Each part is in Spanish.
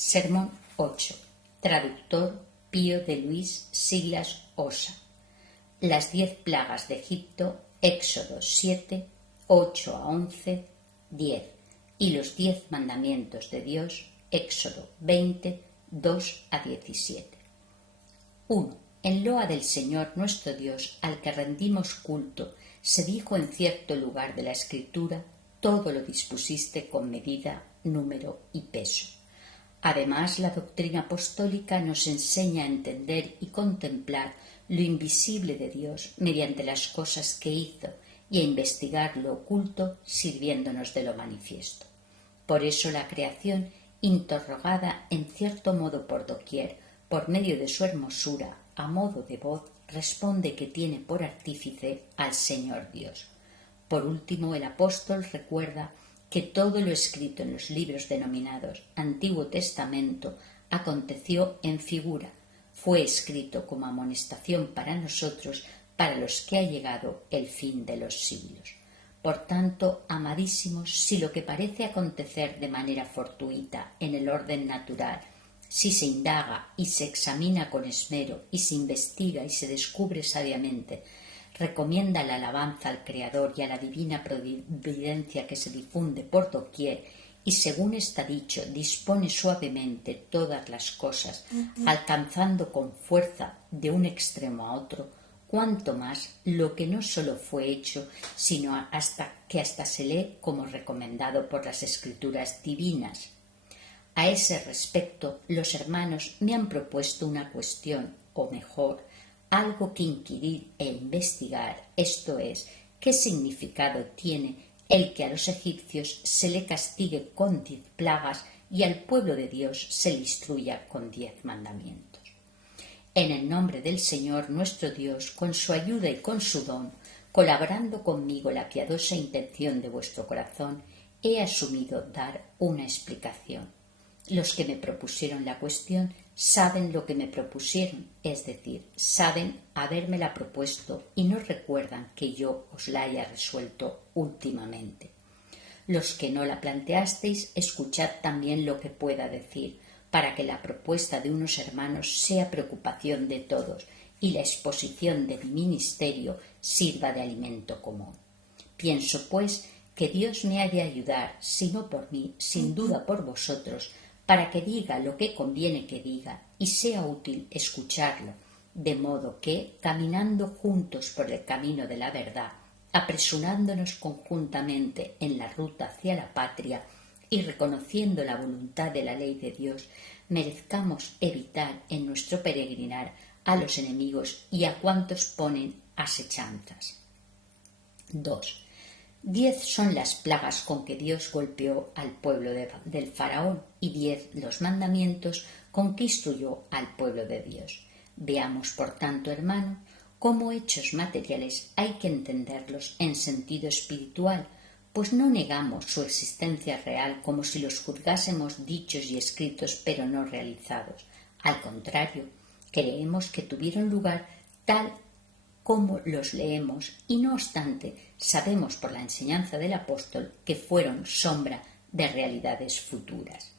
Sermón 8. Traductor Pío de Luis Siglas Osa. Las 10 plagas de Egipto, Éxodo 7, 8 a 11, 10. Y los 10 mandamientos de Dios, Éxodo 20, 2 a 17. 1. En loa del Señor nuestro Dios, al que rendimos culto, se dijo en cierto lugar de la Escritura: todo lo dispusiste con medida, número y peso. Además, la doctrina apostólica nos enseña a entender y contemplar lo invisible de Dios mediante las cosas que hizo y a investigar lo oculto sirviéndonos de lo manifiesto. Por eso la creación, interrogada en cierto modo por doquier, por medio de su hermosura, a modo de voz, responde que tiene por artífice al Señor Dios. Por último, el apóstol recuerda que todo lo escrito en los libros denominados Antiguo Testamento aconteció en figura, fue escrito como amonestación para nosotros, para los que ha llegado el fin de los siglos. Por tanto, amadísimos, si lo que parece acontecer de manera fortuita en el orden natural, si se indaga y se examina con esmero y se investiga y se descubre sabiamente, recomienda la alabanza al Creador y a la divina providencia que se difunde por doquier y, según está dicho, dispone suavemente todas las cosas, alcanzando con fuerza de un extremo a otro, cuanto más lo que no sólo fue hecho, sino hasta se lee como recomendado por las Escrituras divinas. A ese respecto, los hermanos me han propuesto una cuestión, o mejor, algo que inquirir e investigar, esto es, ¿qué significado tiene el que a los egipcios se le castigue con 10 plagas y al pueblo de Dios se le instruya con 10 mandamientos? En el nombre del Señor nuestro Dios, con su ayuda y con su don, colaborando conmigo la piadosa intención de vuestro corazón, he asumido dar una explicación. Los que me propusieron la cuestión saben lo que me propusieron, es decir, saben habérmela propuesto y no recuerdan que yo os la haya resuelto últimamente. Los que no la planteasteis, escuchad también lo que pueda decir, para que la propuesta de unos hermanos sea preocupación de todos y la exposición de mi ministerio sirva de alimento común. Pienso, pues, que Dios me ha de ayudar, si no por mí, sin duda por vosotros, para que diga lo que conviene que diga y sea útil escucharlo, de modo que, caminando juntos por el camino de la verdad, apresurándonos conjuntamente en la ruta hacia la patria y reconociendo la voluntad de la ley de Dios, merezcamos evitar en nuestro peregrinar a los enemigos y a cuantos ponen asechanzas. 2. 10 son las plagas con que Dios golpeó al pueblo del faraón y 10 los mandamientos con que instruyó al pueblo de Dios. Veamos, por tanto, hermano, cómo hechos materiales hay que entenderlos en sentido espiritual, pues no negamos su existencia real como si los juzgásemos dichos y escritos pero no realizados. Al contrario, creemos que tuvieron lugar tal como los leemos y no obstante sabemos por la enseñanza del apóstol que fueron sombra de realidades futuras.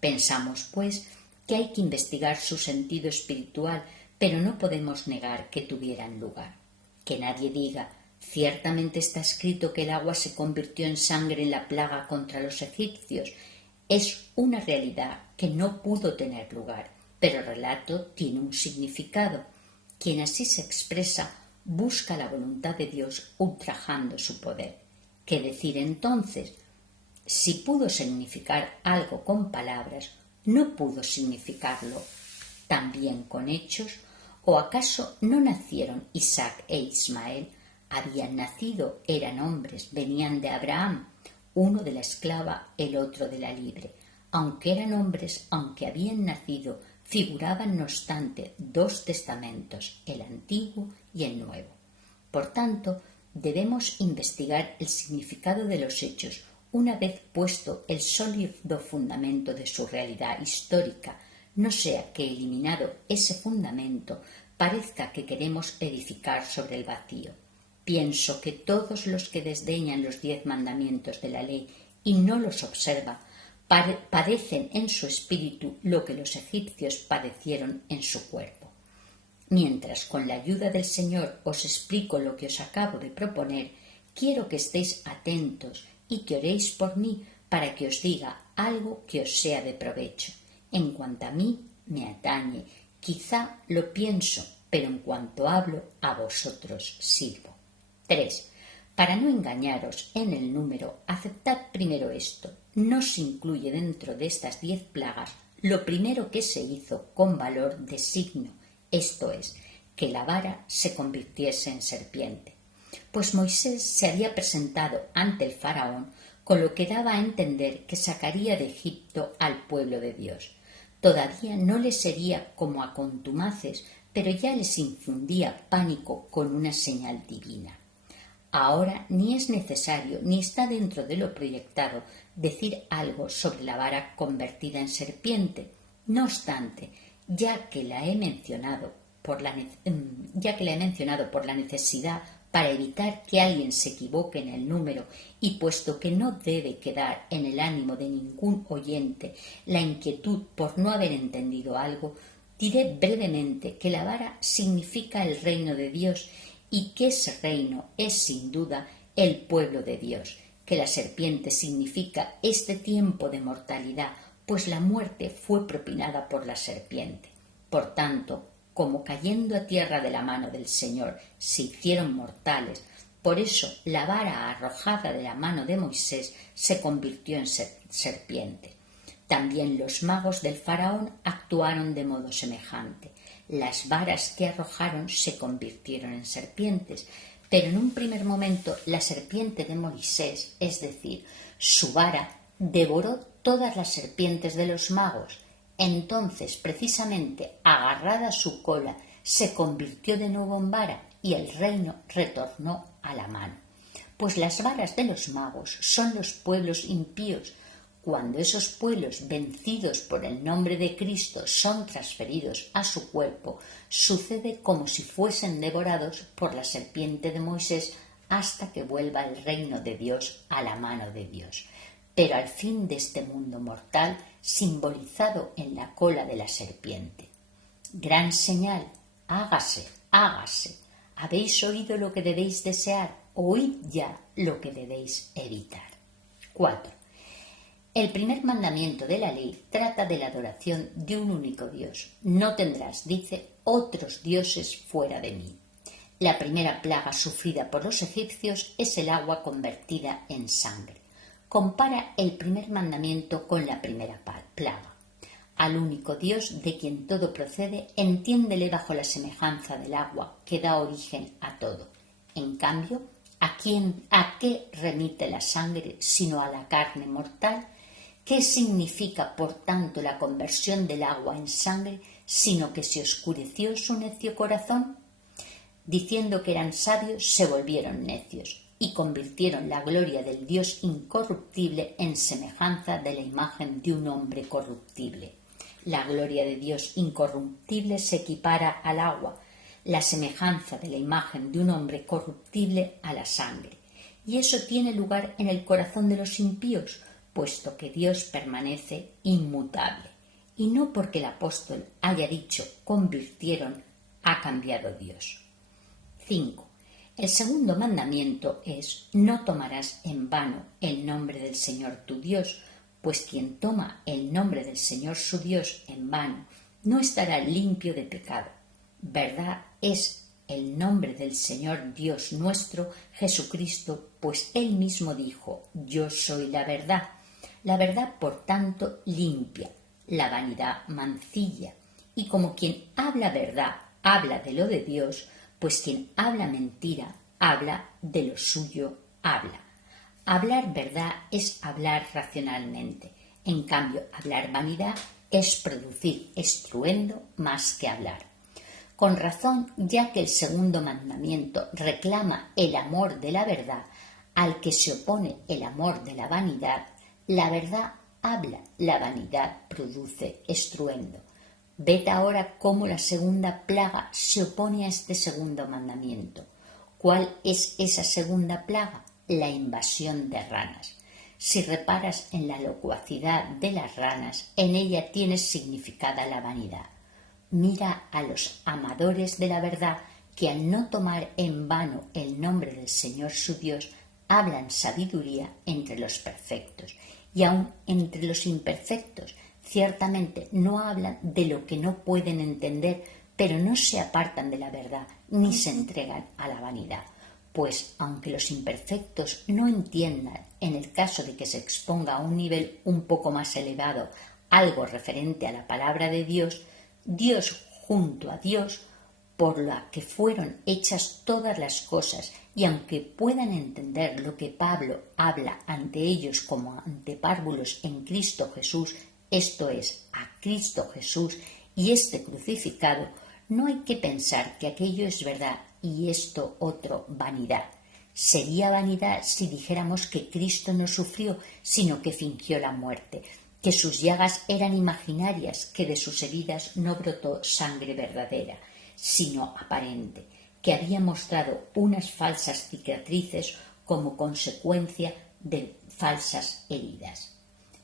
Pensamos, pues, que hay que investigar su sentido espiritual, pero no podemos negar que tuvieran lugar. Que nadie diga: ciertamente está escrito que el agua se convirtió en sangre en la plaga contra los egipcios. Es una realidad que no pudo tener lugar, pero el relato tiene un significado. Quien así se expresa busca la voluntad de Dios ultrajando su poder. ¿Qué decir entonces? Si pudo significar algo con palabras, ¿no pudo significarlo también con hechos? ¿O acaso no nacieron Isaac e Ismael? Habían nacido, eran hombres, venían de Abraham, uno de la esclava, el otro de la libre. Aunque eran hombres, aunque habían nacido, figuraban no obstante 2 testamentos, el antiguo y el nuevo. Por tanto, debemos investigar el significado de los hechos una vez puesto el sólido fundamento de su realidad histórica, no sea que, eliminado ese fundamento, parezca que queremos edificar sobre el vacío. Pienso que todos los que desdeñan los 10 mandamientos de la ley y no los observan, padecen en su espíritu lo que los egipcios padecieron en su cuerpo. Mientras con la ayuda del Señor os explico lo que os acabo de proponer, quiero que estéis atentos y que oréis por mí para que os diga algo que os sea de provecho. En cuanto a mí me atañe, quizá lo pienso, pero en cuanto hablo, a vosotros sirvo. 3. Para no engañaros en el número, aceptad primero esto. No se incluye dentro de estas 10 plagas lo primero que se hizo con valor de signo, esto es, que la vara se convirtiese en serpiente. Pues Moisés se había presentado ante el faraón, con lo que daba a entender que sacaría de Egipto al pueblo de Dios. Todavía no les sería como a contumaces, pero ya les infundía pánico con una señal divina. Ahora ni es necesario ni está dentro de lo proyectado decir algo sobre la vara convertida en serpiente. No obstante, ya que la he mencionado por la necesidad para evitar que alguien se equivoque en el número y puesto que no debe quedar en el ánimo de ningún oyente la inquietud por no haber entendido algo, diré brevemente que la vara significa el reino de Dios y que ese reino es sin duda el pueblo de Dios, que la serpiente significa este tiempo de mortalidad, pues la muerte fue propinada por la serpiente. Por tanto, como cayendo a tierra de la mano del Señor se hicieron mortales, por eso la vara arrojada de la mano de Moisés se convirtió en serpiente. También los magos del faraón actuaron de modo semejante. Las varas que arrojaron se convirtieron en serpientes, pero en un primer momento la serpiente de Moisés, es decir, su vara, devoró todas las serpientes de los magos. Entonces, precisamente, agarrada a su cola, se convirtió de nuevo en vara y el reino retornó a la mano. Pues las varas de los magos son los pueblos impíos. Cuando esos pueblos, vencidos por el nombre de Cristo, son transferidos a su cuerpo, sucede como si fuesen devorados por la serpiente de Moisés hasta que vuelva el reino de Dios a la mano de Dios. Pero al fin de este mundo mortal, simbolizado en la cola de la serpiente. Gran señal, hágase, hágase. ¿Habéis oído lo que debéis desear? Oíd ya lo que debéis evitar. 4. El primer mandamiento de la ley trata de la adoración de un único Dios. No tendrás, dice, otros dioses fuera de mí. La primera plaga sufrida por los egipcios es el agua convertida en sangre. Compara el primer mandamiento con la primera plaga. Al único Dios de quien todo procede, entiéndele bajo la semejanza del agua que da origen a todo. En cambio, ¿a qué remite la sangre sino a la carne mortal? ¿Qué significa, por tanto, la conversión del agua en sangre, sino que se oscureció su necio corazón? Diciendo que eran sabios, se volvieron necios y convirtieron la gloria del Dios incorruptible en semejanza de la imagen de un hombre corruptible. La gloria de Dios incorruptible se equipara al agua, la semejanza de la imagen de un hombre corruptible a la sangre. Y eso tiene lugar en el corazón de los impíos, puesto que Dios permanece inmutable. Y no porque el apóstol haya dicho convirtieron, ha cambiado Dios. 5. El segundo mandamiento es: no tomarás en vano el nombre del Señor tu Dios, pues quien toma el nombre del Señor su Dios en vano no estará limpio de pecado. Verdad es el nombre del Señor Dios nuestro, Jesucristo, pues Él mismo dijo: yo soy la verdad. La verdad, por tanto, limpia, la vanidad mancilla. Y como quien habla verdad, habla de lo de Dios, pues quien habla mentira, habla de lo suyo, habla. Hablar verdad es hablar racionalmente. En cambio, hablar vanidad es producir estruendo más que hablar. Con razón, ya que el segundo mandamiento reclama el amor de la verdad, al que se opone el amor de la vanidad, la verdad habla, la vanidad produce estruendo. Ved ahora cómo la segunda plaga se opone a este segundo mandamiento. ¿Cuál es esa segunda plaga? La invasión de ranas. Si reparas en la locuacidad de las ranas, en ella tienes significada la vanidad. Mira a los amadores de la verdad que al no tomar en vano el nombre del Señor su Dios, hablan sabiduría entre los perfectos, y aun entre los imperfectos. Ciertamente no hablan de lo que no pueden entender, pero no se apartan de la verdad ni se entregan a la vanidad. Pues aunque los imperfectos no entiendan, en el caso de que se exponga a un nivel un poco más elevado algo referente a la palabra de Dios, Dios junto a Dios, por la que fueron hechas todas las cosas, y aunque puedan entender lo que Pablo habla ante ellos como ante párvulos en Cristo Jesús, esto es, a Cristo Jesús y este crucificado, no hay que pensar que aquello es verdad y esto otro vanidad. Sería vanidad si dijéramos que Cristo no sufrió, sino que fingió la muerte, que sus llagas eran imaginarias, que de sus heridas no brotó sangre verdadera, sino aparente, que había mostrado unas falsas cicatrices como consecuencia de falsas heridas.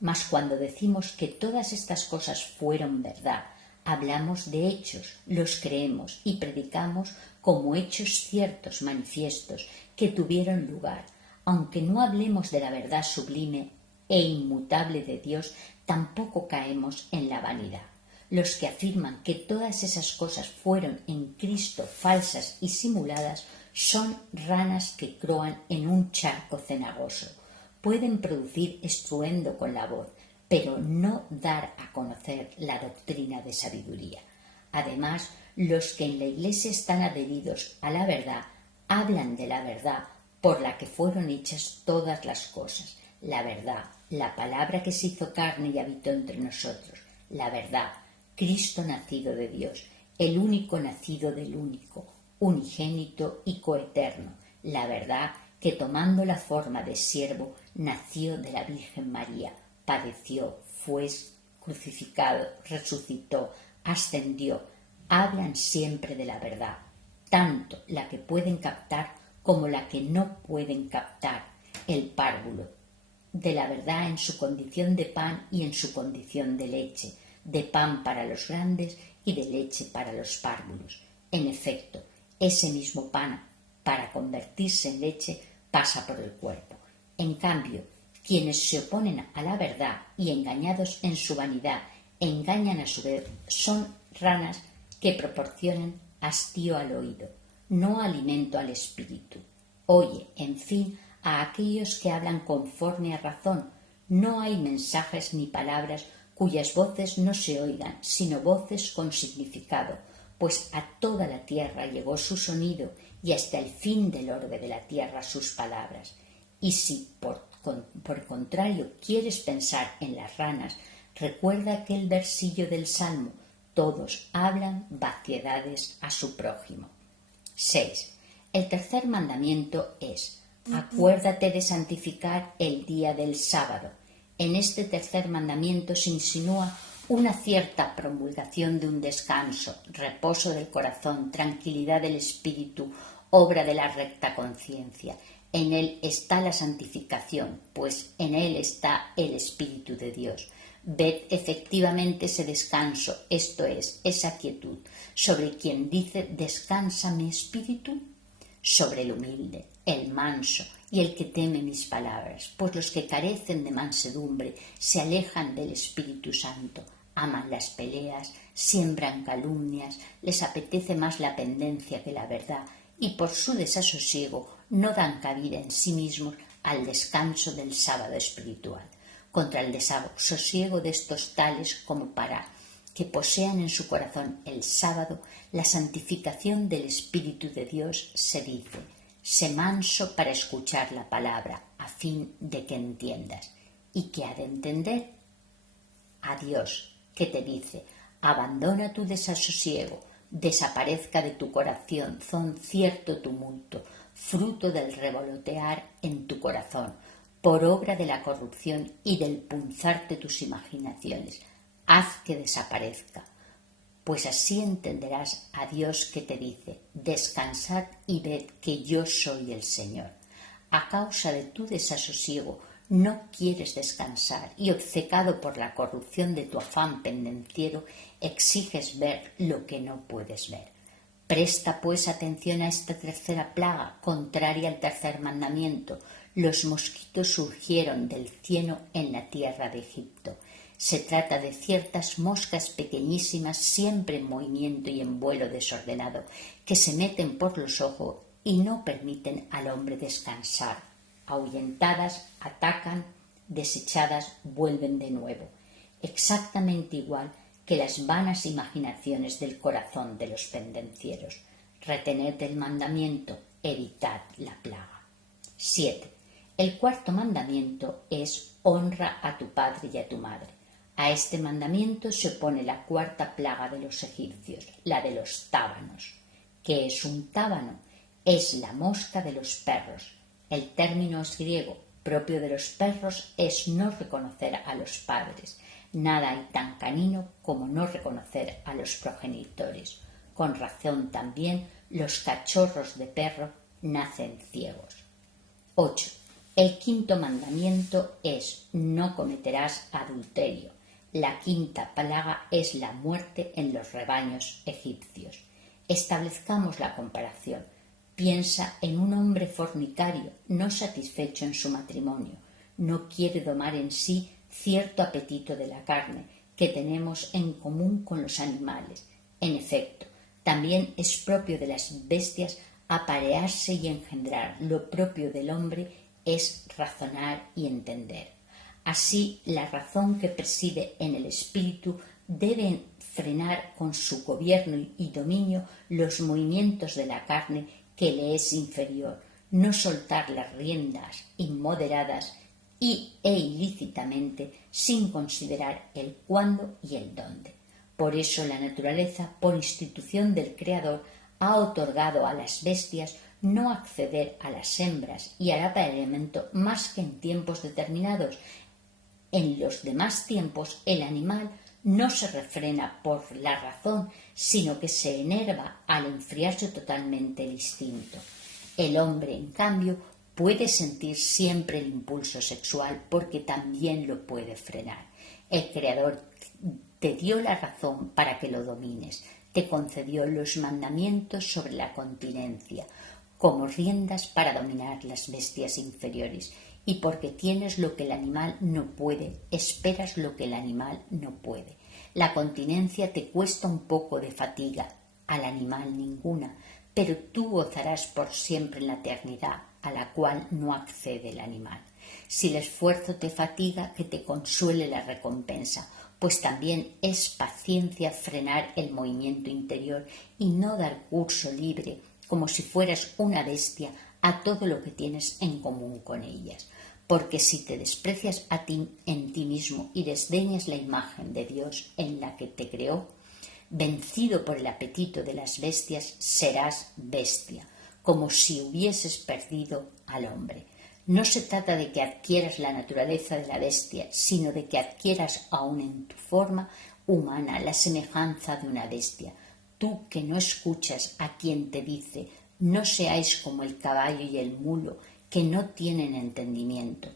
Mas cuando decimos que todas estas cosas fueron verdad, hablamos de hechos, los creemos y predicamos como hechos ciertos, manifiestos, que tuvieron lugar. Aunque no hablemos de la verdad sublime e inmutable de Dios, tampoco caemos en la vanidad. Los que afirman que todas esas cosas fueron en Cristo falsas y simuladas son ranas que croan en un charco cenagoso. Pueden producir estruendo con la voz, pero no dar a conocer la doctrina de sabiduría. Además, los que en la Iglesia están adheridos a la verdad hablan de la verdad por la que fueron hechas todas las cosas, la verdad, la palabra que se hizo carne y habitó entre nosotros, la verdad, Cristo nacido de Dios, el único nacido del único, unigénito y coeterno, la verdad que tomando la forma de siervo nació de la Virgen María, padeció, fue crucificado, resucitó, ascendió. Hablan siempre de la verdad, tanto la que pueden captar como la que no pueden captar, el párvulo, de la verdad en su condición de pan y en su condición de leche, de pan para los grandes y de leche para los párvulos. En efecto, ese mismo pan, para convertirse en leche, pasa por el cuerpo. En cambio, quienes se oponen a la verdad y engañados en su vanidad engañan a su vez, son ranas que proporcionan hastío al oído, no alimento al espíritu. Oye, en fin, a aquellos que hablan conforme a razón. No hay mensajes ni palabras cuyas voces no se oigan, sino voces con significado, pues a toda la tierra llegó su sonido y hasta el fin del orbe de la tierra sus palabras. Y si por contrario quieres pensar en las ranas, recuerda aquel versillo del Salmo: todos hablan vaciedades a su prójimo. 6. El tercer mandamiento es: acuérdate de santificar el día del sábado. En este tercer mandamiento se insinúa una cierta promulgación de un descanso, reposo del corazón, tranquilidad del espíritu, obra de la recta conciencia. En él está la santificación, pues en él está el Espíritu de Dios. Ved efectivamente ese descanso, esto es, esa quietud, sobre quien dice: descansa mi espíritu, sobre el humilde, el manso y el que teme mis palabras, pues los que carecen de mansedumbre se alejan del Espíritu Santo, aman las peleas, siembran calumnias, les apetece más la pendencia que la verdad, y por su desasosiego no dan cabida en sí mismos al descanso del sábado espiritual. Contra el desasosiego de estos tales como para que posean en su corazón el sábado, la santificación del Espíritu de Dios se dice: sé manso para escuchar la palabra, a fin de que entiendas. ¿Y qué ha de entender? A Dios, que te dice: abandona tu desasosiego, desaparezca de tu corazón cierto tumulto, fruto del revolotear en tu corazón, por obra de la corrupción y del punzarte tus imaginaciones. Haz que desaparezca, pues así entenderás a Dios que te dice: descansad y ved que yo soy el Señor. A causa de tu desasosiego No quieres descansar y, obcecado por la corrupción de tu afán pendenciero, exiges ver lo que no puedes ver. Presta pues atención a esta tercera plaga, contraria al tercer mandamiento. Los mosquitos surgieron del cieno en la tierra de Egipto. Se trata de ciertas moscas pequeñísimas, siempre en movimiento y en vuelo desordenado, que se meten por los ojos y no permiten al hombre descansar. Ahuyentadas, atacan, desechadas, vuelven de nuevo. Exactamente igual que las vanas imaginaciones del corazón de los pendencieros. Retened el mandamiento, evitad la plaga. 7. El cuarto mandamiento es honra a tu padre y a tu madre. A este mandamiento se opone la cuarta plaga de los egipcios, la de los tábanos. ¿Qué es un tábano? Es la mosca de los perros. El término es griego, propio de los perros es no reconocer a los padres. Nada hay tan canino como no reconocer a los progenitores. Con razón también los cachorros de perro nacen ciegos. 8. El quinto mandamiento es no cometerás adulterio. La quinta plaga es la muerte en los rebaños egipcios. Establezcamos la comparación. Piensa en un hombre fornicario, no satisfecho en su matrimonio. No quiere domar en sí cierto apetito de la carne que tenemos en común con los animales. En efecto, también es propio de las bestias aparearse y engendrar. Lo propio del hombre es razonar y entender. Así, la razón que preside en el espíritu debe frenar con su gobierno y dominio los movimientos de la carne que le es inferior, no soltar las riendas inmoderadas e ilícitamente sin considerar el cuándo y el dónde. Por eso la naturaleza, por institución del Creador, ha otorgado a las bestias no acceder a las hembras y al apareamiento más que en tiempos determinados. En los demás tiempos el animal no se refrena por la razón, sino que se enerva al enfriarse totalmente el instinto. El hombre, en cambio, puede sentir siempre el impulso sexual porque también lo puede frenar. El Creador te dio la razón para que lo domines, te concedió los mandamientos sobre la continencia, como riendas para dominar las bestias inferiores, y porque tienes lo que el animal no puede, esperas lo que el animal no puede. La continencia te cuesta un poco de fatiga, al animal ninguna, pero tú gozarás por siempre en la eternidad, a la cual no accede el animal. Si el esfuerzo te fatiga, que te consuele la recompensa, pues también es paciencia frenar el movimiento interior y no dar curso libre, como si fueras una bestia, a todo lo que tienes en común con ellas. Porque si te desprecias a ti en ti mismo y desdeñas la imagen de Dios en la que te creó, vencido por el apetito de las bestias, serás bestia, como si hubieses perdido al hombre. No se trata de que adquieras la naturaleza de la bestia, sino de que adquieras aún en tu forma humana la semejanza de una bestia. Tú que no escuchas a quien te dice, no seáis como el caballo y el mulo, que no tienen entendimiento,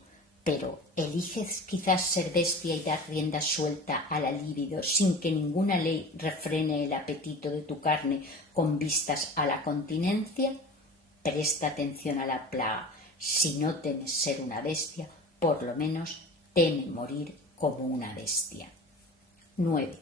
pero eliges quizás ser bestia y dar rienda suelta a la libido sin que ninguna ley refrene el apetito de tu carne con vistas a la continencia. Presta atención a la plaga. Si no temes ser una bestia, por lo menos teme morir como una bestia. 9.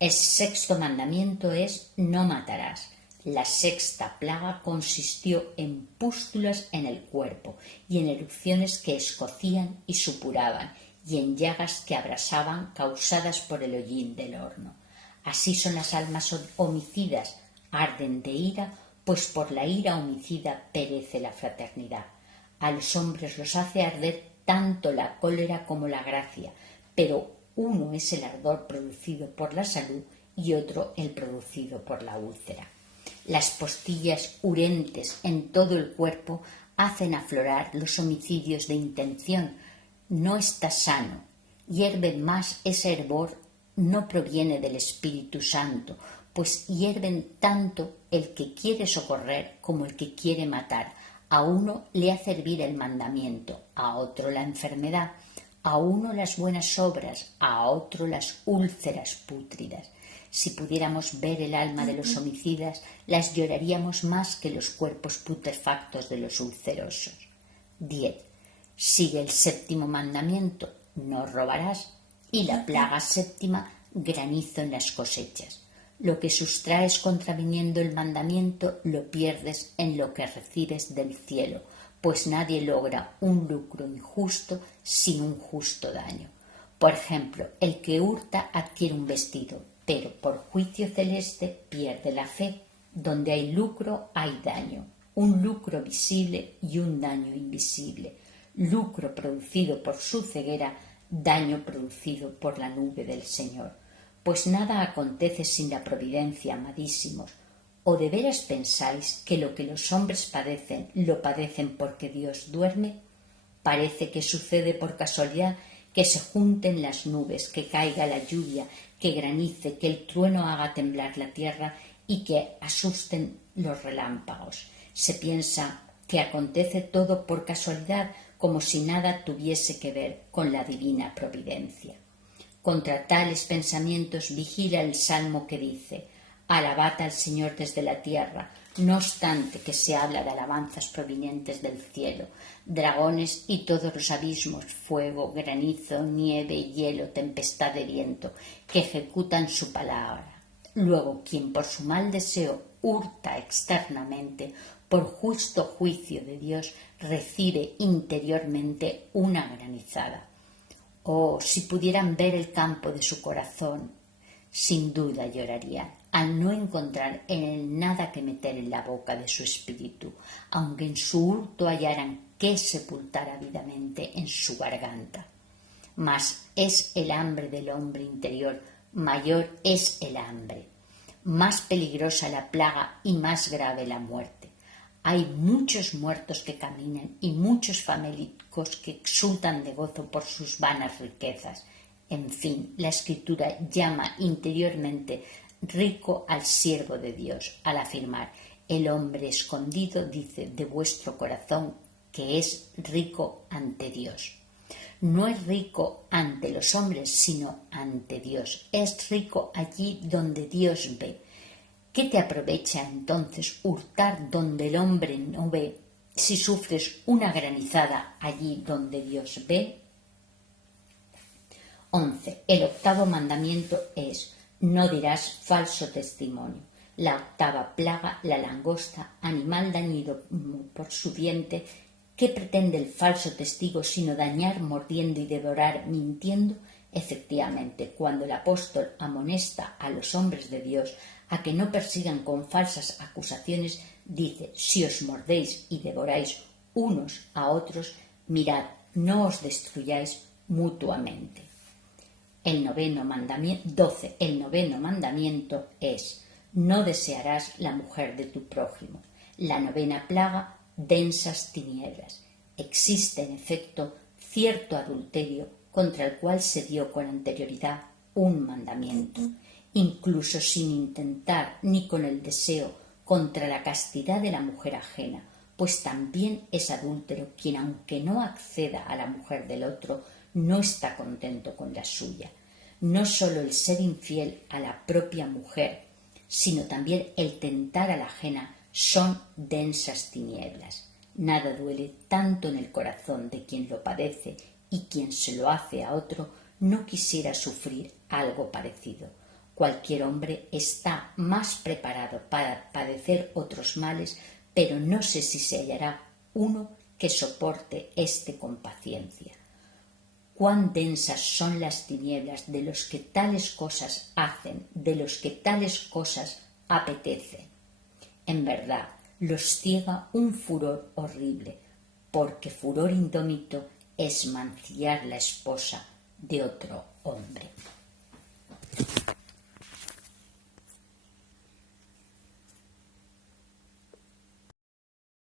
El sexto mandamiento es no matarás. La sexta plaga consistió en pústulas en el cuerpo y en erupciones que escocían y supuraban y en llagas que abrasaban causadas por el hollín del horno. Así son las almas homicidas, arden de ira, pues por la ira homicida perece la fraternidad. A los hombres los hace arder tanto la cólera como la gracia, pero uno es el ardor producido por la salud y otro el producido por la úlcera. Las postillas urentes en todo el cuerpo hacen aflorar los homicidios de intención. No está sano. Hierve más ese hervor, no proviene del Espíritu Santo, pues hierven tanto el que quiere socorrer como el que quiere matar, A uno le hace servir el mandamiento, a otro la enfermedad, a uno las buenas obras, a otro las úlceras pútridas. Si pudiéramos ver el alma de los homicidas, las lloraríamos más que los cuerpos putrefactos de los ulcerosos. 10. Sigue el séptimo mandamiento, no robarás, y la plaga séptima, granizo en las cosechas. Lo que sustraes contraviniendo el mandamiento lo pierdes en lo que recibes del cielo, pues nadie logra un lucro injusto sin un justo daño. Por ejemplo, el que hurta adquiere un vestido, pero por juicio celeste pierde la fe. Donde hay lucro hay daño, un lucro visible y un daño invisible. Lucro producido por su ceguera, daño producido por la nube del Señor. Pues nada acontece sin la providencia, amadísimos. ¿O de veras pensáis que lo que los hombres padecen, lo padecen porque Dios duerme? Parece que sucede por casualidad que se junten las nubes, que caiga la lluvia, que granice, que el trueno haga temblar la tierra y que asusten los relámpagos. Se piensa que acontece todo por casualidad, como si nada tuviese que ver con la divina providencia. Contra tales pensamientos vigila el salmo que dice: alabad al Señor desde la tierra, no obstante que se habla de alabanzas provenientes del cielo, dragones y todos los abismos, fuego, granizo, nieve, hielo, tempestad de viento, que ejecutan su palabra. Luego, quien por su mal deseo hurta externamente, por justo juicio de Dios, recibe interiormente una granizada. Oh, si pudieran ver el campo de su corazón, sin duda llorarían, al no encontrar en él nada que meter en la boca de su espíritu, aunque en su hurto hallaran qué sepultar ávidamente en su garganta. Mas es el hambre del hombre interior, mayor es el hambre, más peligrosa la plaga y más grave la muerte. Hay muchos muertos que caminan y muchos famélicos que exultan de gozo por sus vanas riquezas. En fin, la Escritura llama interiormente rico al siervo de Dios, al afirmar: el hombre escondido dice de vuestro corazón que es rico ante Dios. No es rico ante los hombres, sino ante Dios. Es rico allí donde Dios ve. ¿Qué te aprovecha entonces hurtar donde el hombre no ve, si sufres una granizada allí donde Dios ve? 11. El octavo mandamiento es: no dirás falso testimonio. La octava plaga, la langosta, animal dañino por su diente, ¿qué pretende el falso testigo sino dañar, mordiendo y devorar, mintiendo? Efectivamente, cuando el apóstol amonesta a los hombres de Dios a que no persigan con falsas acusaciones, dice: si os mordéis y devoráis unos a otros, mirad, no os destruyáis mutuamente. El noveno mandamiento es: no desearás la mujer de tu prójimo. La novena plaga, densas tinieblas. Existe, en efecto, cierto adulterio contra el cual se dio con anterioridad un mandamiento, incluso sin intentar ni con el deseo, contra la castidad de la mujer ajena, pues también es adúltero quien, aunque no acceda a la mujer del otro, no está contento con la suya. No sólo el ser infiel a la propia mujer, sino también el tentar a la ajena son densas tinieblas. Nada duele tanto en el corazón de quien lo padece, y quien se lo hace a otro no quisiera sufrir algo parecido. Cualquier hombre está más preparado para padecer otros males, pero no sé si se hallará uno que soporte este con paciencia. Cuán densas son las tinieblas de los que tales cosas hacen, de los que tales cosas apetecen. En verdad, los ciega un furor horrible, porque furor indómito es mancillar la esposa de otro hombre.